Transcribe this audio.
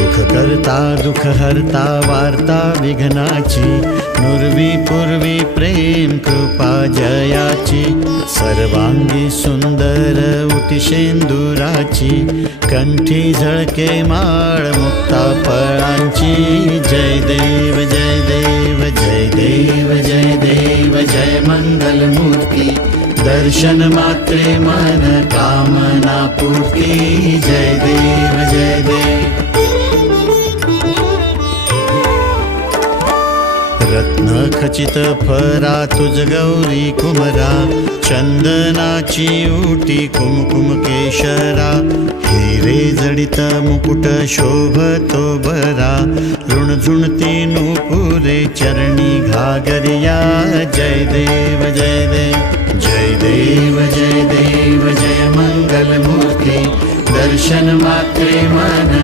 सुख करता दुःख हरता वार्ता विघ्नाची, नुरवी पूर्वी प्रेम कृपा जयाची, सर्वांगी सुंदर उतिशेंदुराची, कंठी झळके माळ मुक्ता फळांची. जय देव जय देव जय देव जय देव जय मंगल मूर्ती, दर्शन मात्रे मन कामना पूर्ती. जय देव जय देव. रत्न खचित फरा तुझ गौरी कुमरा, चंदनाची उटी कुमकुम केशरा, हिरे जडित मुकुट शोभतो बरा, ऋणझुणती नूपुरे चरणी घागरिया. जय देव जय देव जय देव जय देव जय मंगल मूर्ती, दर्शन मात्रे मन